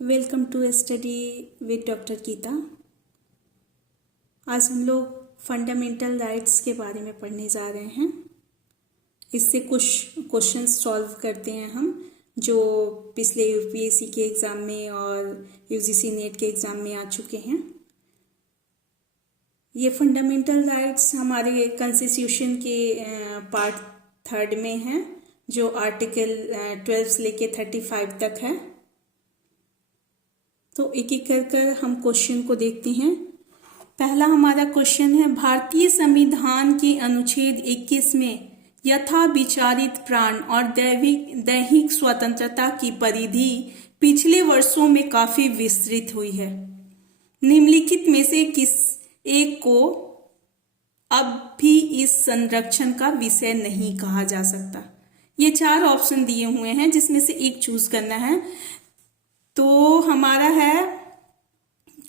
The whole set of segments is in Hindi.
Welcome to study with doctor Geeta. आज हम लोग फंडामेंटल राइट्स के बारे में पढ़ने जा रहे हैं। इससे कुछ क्वेश्चंस सॉल्व करते हैं हम, जो पिछले यूपीएससी के एग्ज़ाम में और यूजीसी नेट के एग्ज़ाम में आ चुके हैं। ये फंडामेंटल राइट्स हमारे कॉन्स्टिट्यूशन के पार्ट 3 में हैं, जो आर्टिकल 12 से लेके 35 तक है। तो एक एक कर हम क्वेश्चन को देखते हैं। पहला हमारा क्वेश्चन है, भारतीय संविधान के अनुच्छेद 21 में यथा विचारित प्राण और दैहिक स्वतंत्रता की परिधि पिछले वर्षों में काफी विस्तृत हुई है। निम्नलिखित में से किस एक को अब भी इस संरक्षण का विषय नहीं कहा जा सकता? ये 4 ऑप्शन दिए हुए हैं, जिसमें से एक चूज करना है। तो हमारा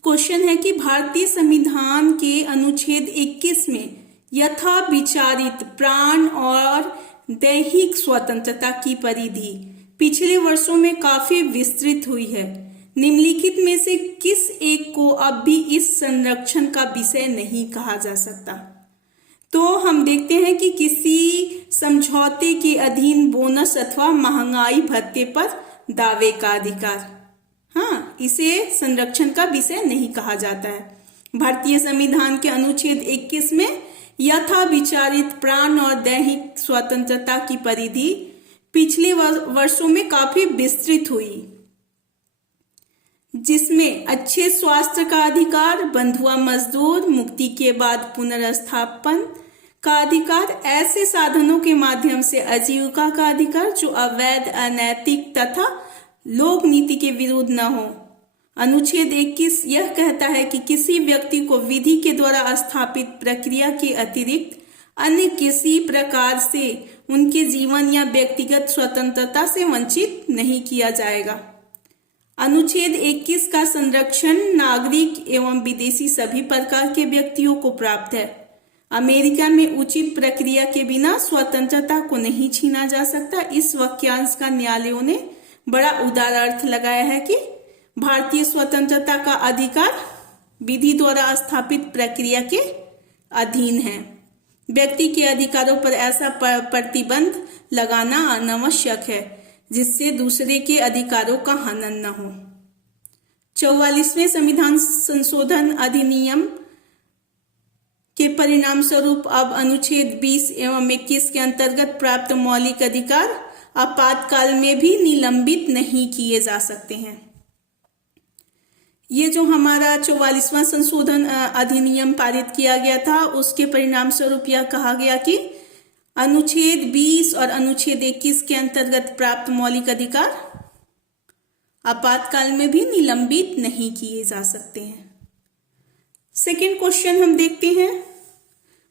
क्वेश्चन है कि भारतीय संविधान के अनुच्छेद 21 में यथा विचारित प्राण और दैहिक स्वतंत्रता की परिधि पिछले वर्षों में काफी विस्तृत हुई है। निम्नलिखित में से किस एक को अब भी इस संरक्षण का विषय नहीं कहा जा सकता? तो हम देखते हैं कि किसी समझौते के अधीन बोनस अथवा महंगाई भत्ते पर दावे का अधिकार, इसे संरक्षण का विषय नहीं कहा जाता है। भारतीय संविधान के अनुच्छेद 21 में यथा विचारित प्राण और दैहिक स्वतंत्रता की परिधि पिछले वर्षों में काफी विस्तृत हुई, जिसमें अच्छे स्वास्थ्य का अधिकार, बंधुआ मजदूर, मुक्ति के बाद पुनर्स्थापन का अधिकार, ऐसे साधनों के माध्यम से आजीविका का अधिकार जो अवैध, अनैतिक तथा लोक नीति के विरुद्ध न हो। अनुच्छेद 21 यह कहता है कि किसी व्यक्ति को विधि के द्वारा स्थापित प्रक्रिया के अतिरिक्त अन्य किसी प्रकार से उनके जीवन या व्यक्तिगत स्वतंत्रता से वंचित नहीं किया जाएगा। अनुच्छेद 21 का संरक्षण नागरिक एवं विदेशी सभी प्रकार के व्यक्तियों को प्राप्त है। अमेरिका में उचित प्रक्रिया के बिना स्वतंत्रता को नहीं छीना जा सकता। इस वाक्यांश का न्यायालयों ने बड़ा उदार अर्थ लगाया है कि भारतीय स्वतंत्रता का अधिकार विधि द्वारा स्थापित प्रक्रिया के अधीन है। व्यक्ति के अधिकारों पर ऐसा प्रतिबंध लगाना अनावश्यक है जिससे दूसरे के अधिकारों का हनन न हो। 44वें संविधान संशोधन अधिनियम के परिणाम स्वरूप अब अनुच्छेद 20 एवं 21 के अंतर्गत प्राप्त मौलिक अधिकार आपातकाल में भी निलंबित नहीं किए जा सकते हैं। ये जो हमारा 44वां संशोधन अधिनियम पारित किया गया था, उसके परिणाम स्वरूप यह कहा गया कि अनुच्छेद 20 और अनुच्छेद 21 के अंतर्गत प्राप्त मौलिक अधिकार आपातकाल में भी निलंबित नहीं किए जा सकते हैं। सेकंड क्वेश्चन हम देखते हैं,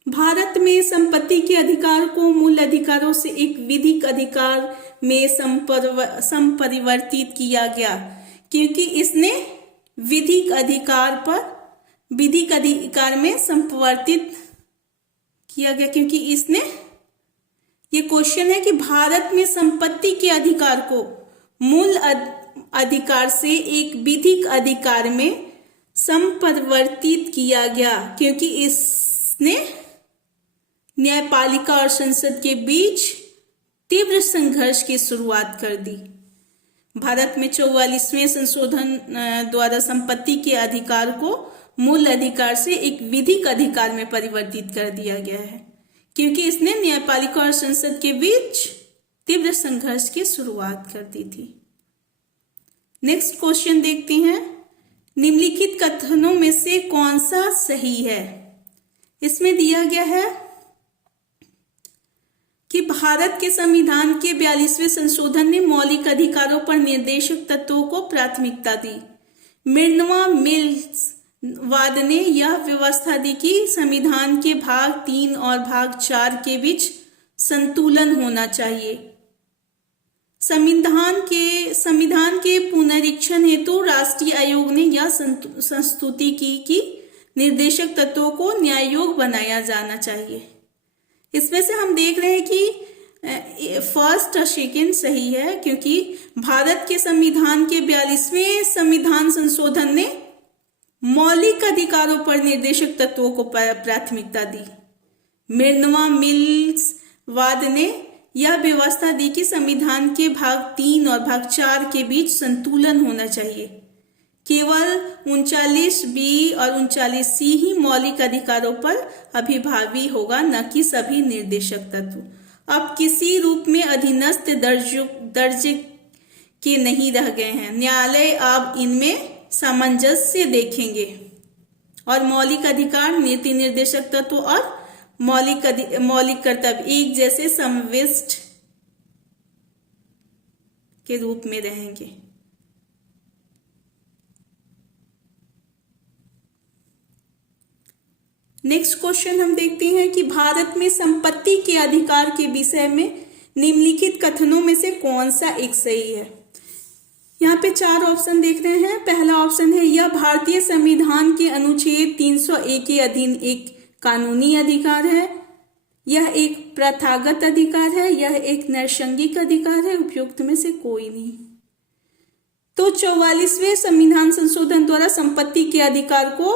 भारत में संपत्ति के अधिकार को मूल अधिकारों से एक विधिक अधिकार में संपरिवर्तित किया गया, क्योंकि इसने विधिक अधिकार में संपरिवर्तित किया गया क्योंकि इसने, ये क्वेश्चन है कि भारत में संपत्ति के अधिकार को मूल अधिकार से एक विधिक अधिकार में संपरिवर्तित किया गया, क्योंकि इसने न्यायपालिका और संसद के बीच तीव्र संघर्ष की शुरुआत कर दी। भारत में 44वें संशोधन द्वारा संपत्ति के अधिकार को मूल अधिकार से एक विधिक अधिकार में परिवर्तित कर दिया गया है, क्योंकि इसने न्यायपालिका और संसद के बीच तीव्र संघर्ष की शुरुआत कर दी थी। नेक्स्ट क्वेश्चन देखते हैं, निम्नलिखित कथनों में से कौन सा सही है? इसमें दिया गया है कि भारत के संविधान के 42वें संशोधन ने मौलिक अधिकारों पर निर्देशक तत्वों को प्राथमिकता दी। मिर्नवा मिल्स वाद ने यह व्यवस्था दी कि संविधान के भाग 3 और भाग 4 के बीच संतुलन होना चाहिए। संविधान के पुनरीक्षण हेतु राष्ट्रीय आयोग ने यह संस्तुति की कि निर्देशक तत्वों को न्याय योग बनाया जाना चाहिए। इसमें से हम देख रहे हैं कि फर्स्ट और सेकेंड सही है, क्योंकि भारत के संविधान के 42वें संविधान संशोधन ने मौलिक अधिकारों पर निर्देशक तत्वों को प्राथमिकता दी। मिर्नवा मिल्स वाद ने यह व्यवस्था दी कि संविधान के भाग 3 और भाग 4 के बीच संतुलन होना चाहिए। केवल 39B और 39C ही मौलिक अधिकारों पर अभिभावी होगा, न कि सभी निर्देशक तत्व। अब किसी रूप में अधीनस्थ दर्जे के नहीं रह गए हैं। न्यायालय अब इनमें सामंजस्य देखेंगे और मौलिक अधिकार, नीति निर्देशक तत्व और मौलिक कर्तव्य एक जैसे समविष्ट के रूप में रहेंगे। नेक्स्ट क्वेश्चन हम देखते हैं कि भारत में संपत्ति के अधिकार के विषय में निम्नलिखित कथनों में से कौन सा एक सही है। यहाँ पे 4 ऑप्शन देख रहे हैं। पहला ऑप्शन है, यह भारतीय संविधान के अनुच्छेद 301 के अधीन एक कानूनी अधिकार है। यह एक प्रथागत अधिकार है। यह एक नैसर्गिक अधिकार है। उपयुक्त में से कोई नहीं। तो 44वें संविधान संशोधन द्वारा संपत्ति के अधिकार को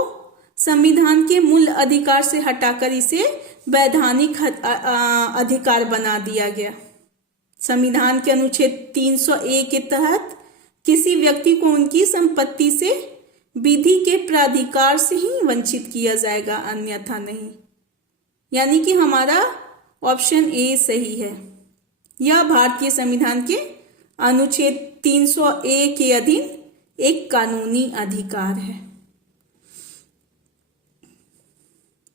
संविधान के मूल अधिकार से हटाकर इसे वैधानिक अधिकार बना दिया गया। संविधान के अनुच्छेद 301 के तहत किसी व्यक्ति को उनकी संपत्ति से विधि के प्राधिकार से ही वंचित किया जाएगा, अन्यथा नहीं। यानी कि हमारा ऑप्शन ए सही है। यह भारतीय संविधान के अनुच्छेद 301 के अधीन एक कानूनी अधिकार है।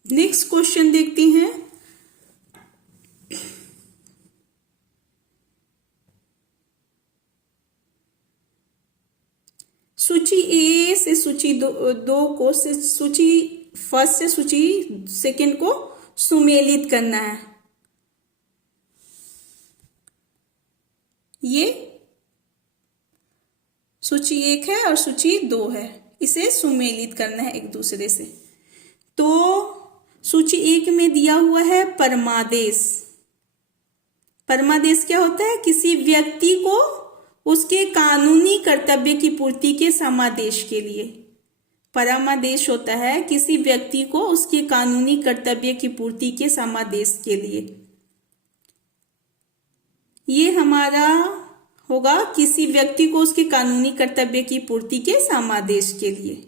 नेक्स्ट क्वेश्चन देखते हैं। सूची ए से सूची दो को से सूची फर्स्ट से सूची सेकंड को सुमेलित करना है। ये सूची 1 है और सूची 2 है, इसे सुमेलित करना है एक दूसरे से। तो सूची 1 में दिया हुआ है परमादेश। परमादेश क्या होता है? किसी व्यक्ति को उसके कानूनी कर्तव्य की पूर्ति के समादेश के लिए। परमादेश होता है किसी व्यक्ति को उसके कानूनी कर्तव्य की पूर्ति के समादेश के लिए। ये हमारा होगा किसी व्यक्ति को उसके कानूनी कर्तव्य की पूर्ति के समादेश के लिए।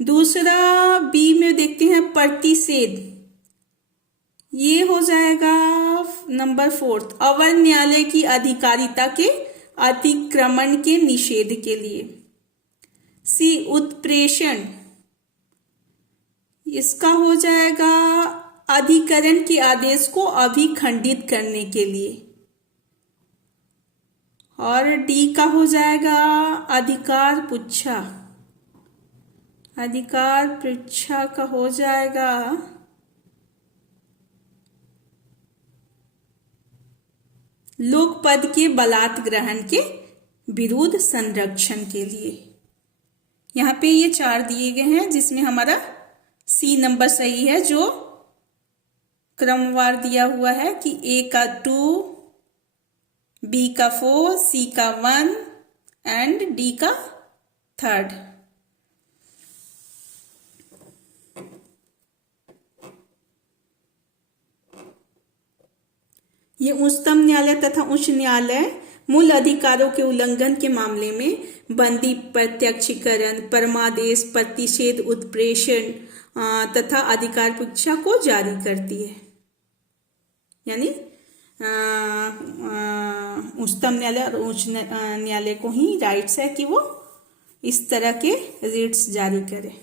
दूसरा बी में देखते हैं प्रतिषेध। ये हो जाएगा नंबर 4, अवर न्यायालय की अधिकारिता के अतिक्रमण के निषेध के लिए। सी उत्प्रेषण, इसका हो जाएगा अधिकरण के आदेश को अभिखंडित करने के लिए। और डी का हो जाएगा अधिकार पुच्छा। अधिकार पृच्छा का हो जाएगा लोकपद के बलात् ग्रहण के विरुद्ध संरक्षण के लिए। यहाँ पे ये 4 दिए गए हैं, जिसमें हमारा सी नंबर सही है, जो क्रमवार दिया हुआ है कि ए का 2, बी का 4, सी का 1 एंड डी का 3rd। ये उच्चतम न्यायालय तथा उच्च न्यायालय मूल अधिकारों के उल्लंघन के मामले में बंदी, प्रत्यक्षीकरण, परमादेश, प्रतिषेध, उत्प्रेषण तथा अधिकार परीक्षा को जारी करती है। यानी उच्चतम न्यायालय और उच्च न्यायालय को ही राइट्स है कि वो इस तरह के रिट्स जारी करे।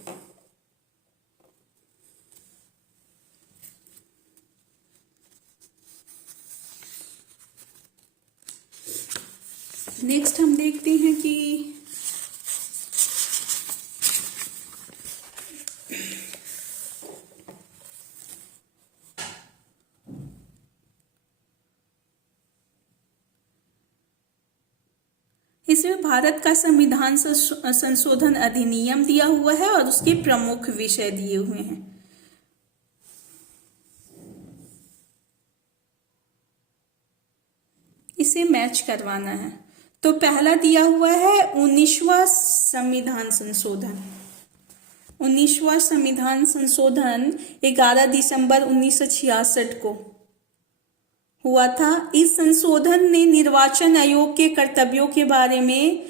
नेक्स्ट हम देखते हैं कि इसमें भारत का संविधान संशोधन अधिनियम दिया हुआ है और उसके प्रमुख विषय दिए हुए हैं। इसे मैच करवाना है। तो पहला दिया हुआ है 19वां संविधान संशोधन। 19वां संविधान संशोधन 11 दिसंबर 1966 को हुआ था। इस संशोधन ने निर्वाचन आयोग के कर्तव्यों के बारे में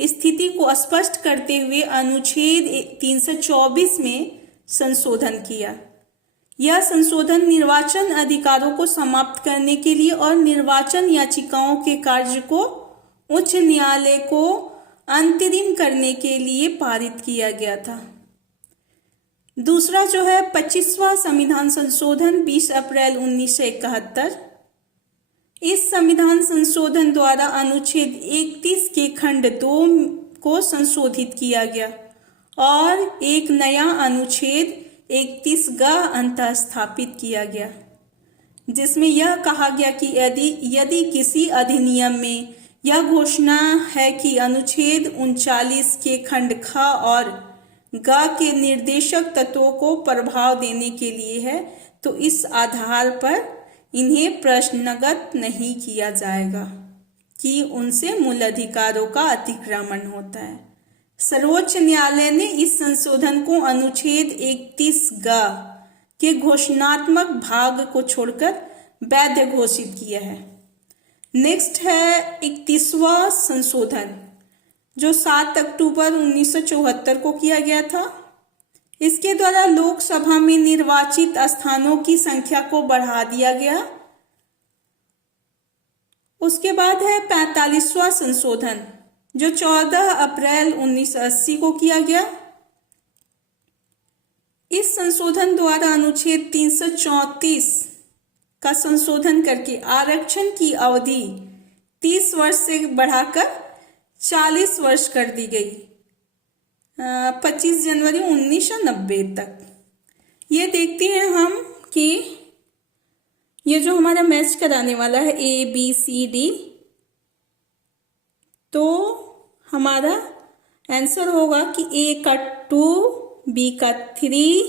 स्थिति को स्पष्ट करते हुए अनुच्छेद 324 में संशोधन किया। यह संशोधन निर्वाचन अधिकारों को समाप्त करने के लिए और निर्वाचन याचिकाओं के कार्य को उच्च न्यायालय को अंतरिम करने के लिए पारित किया गया था। दूसरा जो है 25वां संविधान संशोधन 20 अप्रैल 1971। इस संविधान संशोधन द्वारा अनुच्छेद 31 के खंड 2 को संशोधित किया गया और एक नया अनुच्छेद 31 अंतः स्थापित किया गया, जिसमें यह कहा गया कि यदि किसी अधिनियम में यह घोषणा है कि अनुच्छेद 39 के खंड ख और ग के निर्देशक तत्वों को प्रभाव देने के लिए है, तो इस आधार पर इन्हें प्रश्नगत नहीं किया जाएगा कि उनसे मूल अधिकारों का अतिक्रमण होता है। सर्वोच्च न्यायालय ने इस संशोधन को अनुच्छेद 31 ग के घोषणात्मक भाग को छोड़कर वैध घोषित किया है। नेक्स्ट है 31वां संशोधन जो 7 अक्टूबर 1974 को किया गया था। इसके द्वारा लोकसभा में निर्वाचित स्थानों की संख्या को बढ़ा दिया गया। उसके बाद है 45वां संशोधन जो 14 अप्रैल 1980 को किया गया। इस संशोधन द्वारा अनुच्छेद 334 का संशोधन करके आरक्षण की अवधि 30 वर्ष से बढ़ाकर 40 वर्ष कर दी गई 25 जनवरी 1990 तक। ये देखते हैं हम कि ये जो हमारा मैच कराने वाला है ABCD, तो हमारा आंसर होगा कि A का 2, B का 3,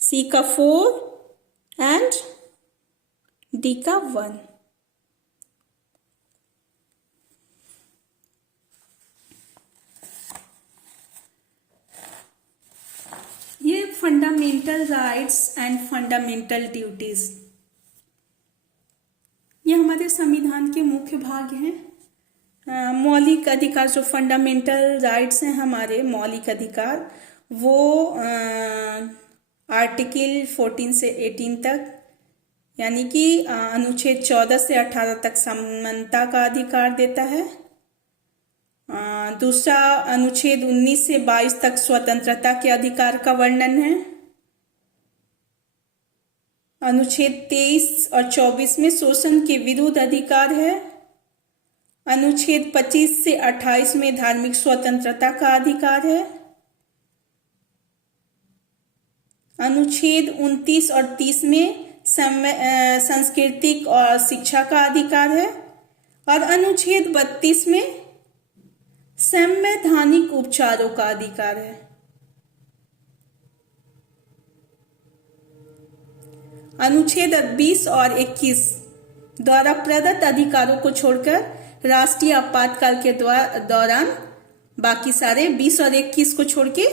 C का 4 एंड D का 1। ये fundamental rights and fundamental duties, ये हमारे संविधान के मुख्य भाग हैं। मौलिक अधिकार जो फंडामेंटल राइट्स हैं, हमारे मौलिक अधिकार, वो आर्टिकल 14 से 18 तक, यानी कि अनुच्छेद 14 से 18 तक समानता का अधिकार देता है। दूसरा अनुच्छेद 19 से 22 तक स्वतंत्रता के अधिकार का वर्णन है। अनुच्छेद 23 और 24 में शोषण के विरुद्ध अधिकार है। अनुच्छेद 25 से 28 में धार्मिक स्वतंत्रता का अधिकार है। अनुच्छेद 29 और 30 में सांस्कृतिक और शिक्षा का अधिकार है और अनुच्छेद 32 में संवैधानिक उपचारों का अधिकार है। अनुच्छेद 20 और 21 द्वारा प्रदत्त अधिकारों को छोड़कर राष्ट्रीय आपातकाल के दौरान बाकी सारे 20 और 21 को छोड़ के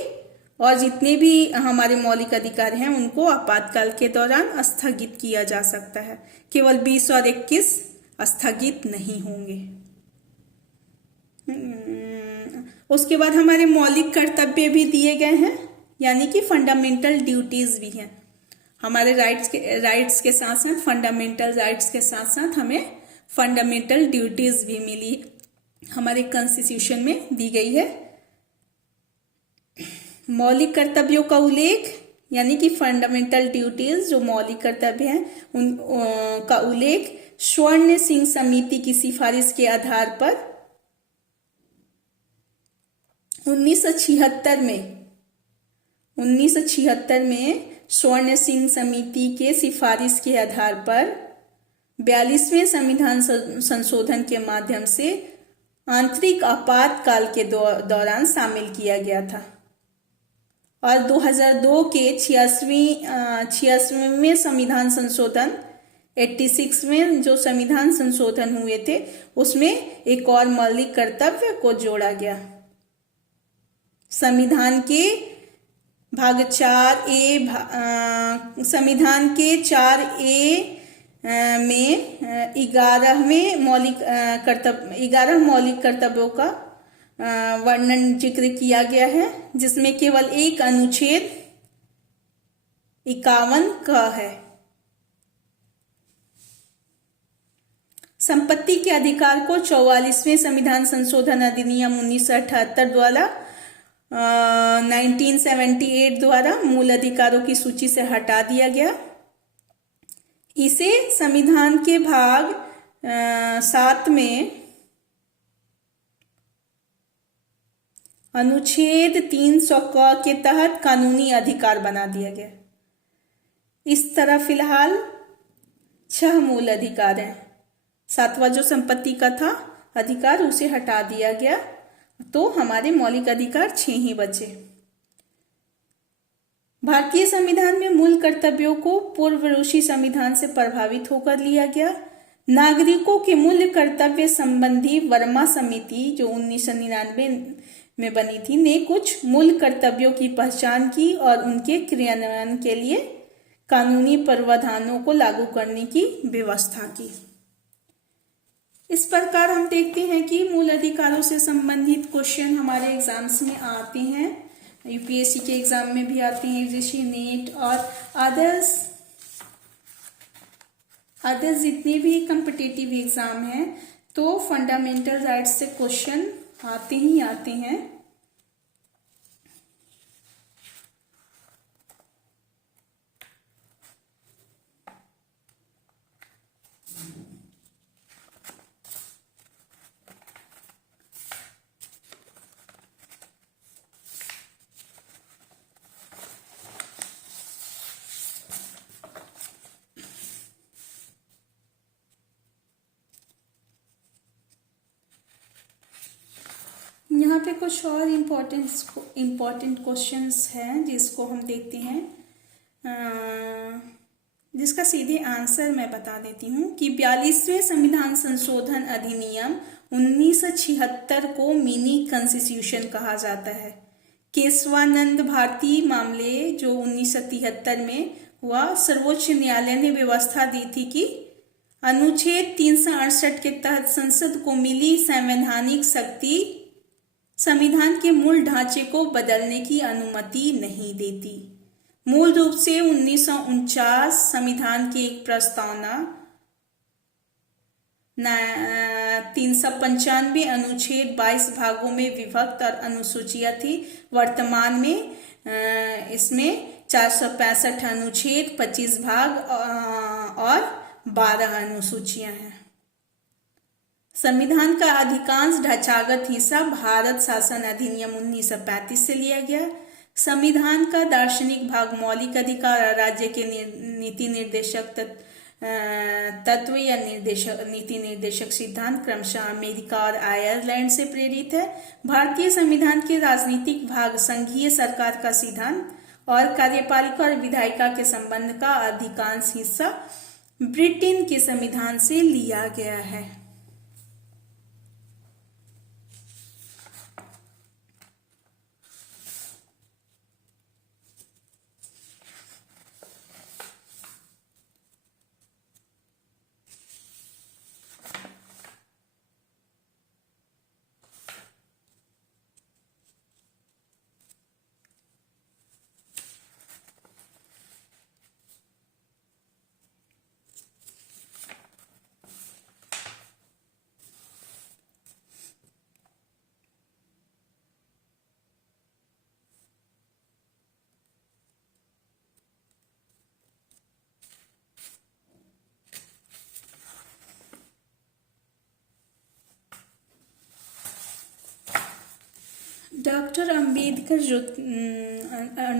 और जितने भी हमारे मौलिक अधिकार हैं उनको आपातकाल के दौरान स्थगित किया जा सकता है। केवल 20 और 21 स्थगित नहीं होंगे। उसके बाद हमारे मौलिक कर्तव्य भी दिए गए हैं, यानी कि फंडामेंटल ड्यूटीज भी हैं। हमारे राइट्स के साथ साथ फंडामेंटल राइट्स के साथ साथ हमें फंडामेंटल ड्यूटीज भी मिली, हमारे कॉन्स्टिट्यूशन में दी गई है। मौलिक कर्तव्यों का उल्लेख, यानी कि फंडामेंटल ड्यूटीज जो मौलिक कर्तव्य हैं उनका उल्लेख स्वर्ण सिंह समिति की सिफारिश के आधार पर 1976 में स्वर्ण सिंह समिति के सिफारिश के आधार पर 42वें संविधान संशोधन के माध्यम से आंतरिक आपातकाल के दौरान शामिल किया गया था और 2002 के 86वें संविधान संशोधन 86 में जो संविधान संशोधन हुए थे उसमें एक और मौलिक कर्तव्य को जोड़ा गया। संविधान के भाग 4A संविधान के 4A में 11 मौलिक कर्तव्यों का वर्णन जिक्र किया गया है, जिसमें केवल एक अनुच्छेद 51 का है। संपत्ति के अधिकार को 44वें संविधान संशोधन अधिनियम 1978 द्वारा 1978 द्वारा मूल अधिकारों की सूची से हटा दिया गया। इसे संविधान के भाग 7 में अनुच्छेद 300 क के तहत कानूनी अधिकार बना दिया गया। इस तरह फिलहाल 6 मूल अधिकार हैं। 7वां जो संपत्ति का था अधिकार उसे हटा दिया गया, तो हमारे मौलिक अधिकार 6 ही बचे। भारतीय संविधान में मूल कर्तव्यों को पूर्व रूसी संविधान से प्रभावित होकर लिया गया। नागरिकों के मूल कर्तव्य संबंधी वर्मा समिति जो 1999 में बनी थी ने कुछ मूल कर्तव्यों की पहचान की और उनके क्रियान्वयन के लिए कानूनी प्रावधानों को लागू करने की व्यवस्था की। इस प्रकार हम देखते हैं कि मूल अधिकारों से संबंधित क्वेश्चन हमारे एग्जाम्स में आते हैं, यूपीएससी के एग्जाम में भी आते हैं, यूजीसी नेट और अदर्स जितने भी कॉम्पिटिटिव एग्जाम हैं तो फंडामेंटल राइट्स से क्वेश्चन आते ही आते हैं। यहाँ पे कुछ और इम्पोर्टेंट क्वेश्चंस हैं जिसको हम देखते हैं, जिसका सीधे आंसर मैं बता देती हूँ कि 42वें संविधान संशोधन अधिनियम 1976 को मिनी कॉन्स्टिट्यूशन कहा जाता है। केशवानंद भारती मामले जो 1973 में हुआ, सर्वोच्च न्यायालय ने व्यवस्था दी थी कि अनुच्छेद 368 के तहत संसद को मिली संवैधानिक शक्ति संविधान के मूल ढांचे को बदलने की अनुमति नहीं देती। मूल रूप से 1949 संविधान की एक प्रस्तावना 395 अनुच्छेद 22 भागों में विभक्त और अनुसूचियां थी। वर्तमान में इसमें 465 अनुच्छेद 25 भाग और 12 अनुसूचियां हैं। संविधान का अधिकांश ढांचागत हिस्सा भारत शासन अधिनियम 1935 से लिया गया। संविधान का दार्शनिक भाग मौलिक अधिकार और राज्य के नीति निर्देशक तत्व या नीति निर्देशक सिद्धांत क्रमशः अमेरिका और आयरलैंड से प्रेरित है। भारतीय संविधान के राजनीतिक भाग संघीय सरकार का सिद्धांत और कार्यपालिका और विधायिका के संबंध का अधिकांश हिस्सा ब्रिटेन के संविधान से लिया गया है।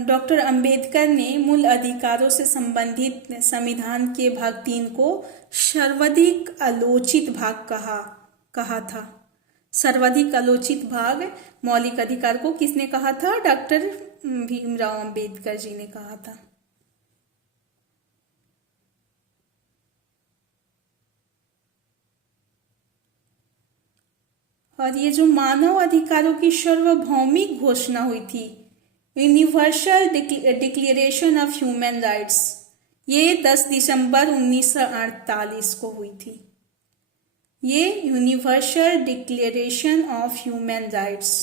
डॉक्टर अंबेडकर ने मूल अधिकारों से संबंधित संविधान के भाग 3 को सर्वाधिक आलोचित भाग कहा था। सर्वाधिक आलोचित भाग मौलिक अधिकार को किसने कहा था? डॉक्टर भीमराव अंबेडकर जी ने कहा था। और ये जो मानव अधिकारों की सार्वभौमिक घोषणा हुई थी, universal declaration of human rights, ये 10 दिसंबर 1948 को हुई थी। ये universal declaration of human rights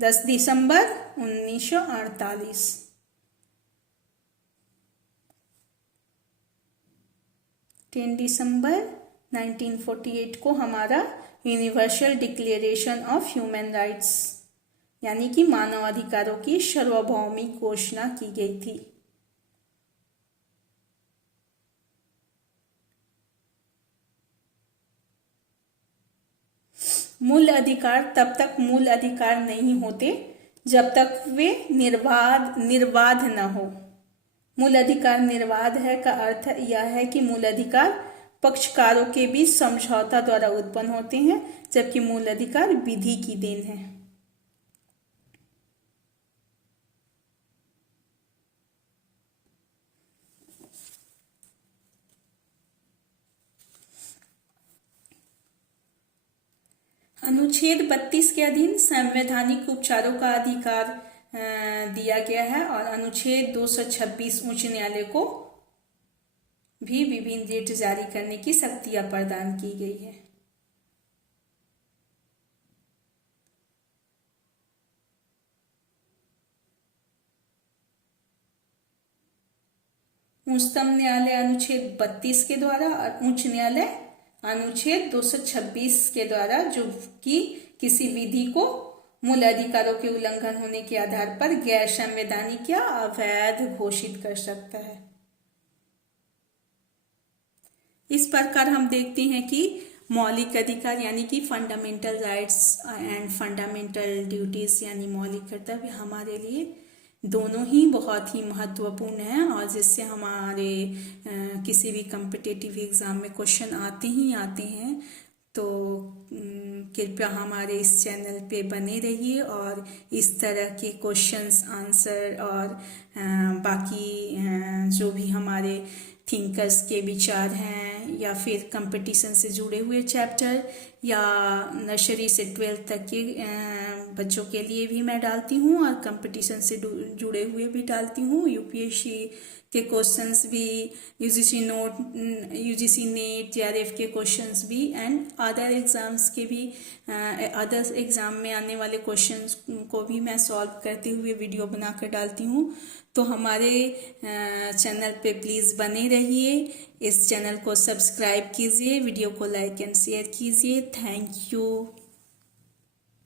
10 दिसंबर 1948। दिसंबर 1948 को हमारा universal declaration of human rights यानी कि मानव अधिकारों की सार्वभौमिक घोषणा की गई थी। मूल अधिकार तब तक मूल अधिकार नहीं होते जब तक वे निर्बाध न हो। मूल अधिकार निर्बाध है का अर्थ यह है कि मूल अधिकार पक्षकारों के बीच समझौता द्वारा उत्पन्न होते हैं, जबकि मूल अधिकार विधि की देन है। अनुच्छेद 32 के अधीन संवैधानिक उपचारों का अधिकार दिया गया है और अनुच्छेद 226 उच्च न्यायालय को भी विभिन्न रिट जारी करने की शक्तियां प्रदान की गई है। उच्चतम न्यायालय अनुच्छेद 32 के द्वारा और उच्च न्यायालय अनुच्छेद 226 के द्वारा जो कि किसी विधि को मूल अधिकारों के उल्लंघन होने के आधार पर गैर संवैधानिक या अवैध घोषित कर सकता है। इस प्रकार हम देखते हैं कि मौलिक अधिकार यानी कि fundamental rights and fundamental duties यानी मौलिक कर्तव्य हमारे लिए दोनों ही बहुत ही महत्वपूर्ण हैं और जिससे हमारे किसी भी कम्पिटिटिव एग्जाम में क्वेश्चन आते ही आते हैं। तो कृपया हमारे इस चैनल पे बने रहिए और इस तरह के क्वेश्चंस आंसर और बाकी जो भी हमारे थिंकर्स के विचार हैं या फिर कंपटीशन से जुड़े हुए चैप्टर या नर्सरी से 12th तक के बच्चों के लिए भी मैं डालती हूँ और कंपटीशन से जुड़े हुए भी डालती हूँ। यूपीएससी के क्वेश्चंस भी, यूजीसी नेट जेआरएफ के क्वेश्चंस भी एंड अदर एग्जाम्स के भी अदर एग्जाम में आने वाले क्वेश्चंस को भी मैं सॉल्व करते हुए वीडियो बनाकर डालती हूँ। तो हमारे चैनल पे प्लीज़ बने रहिए, इस चैनल को सब्सक्राइब कीजिए, वीडियो को लाइक एंड शेयर कीजिए। Thank you.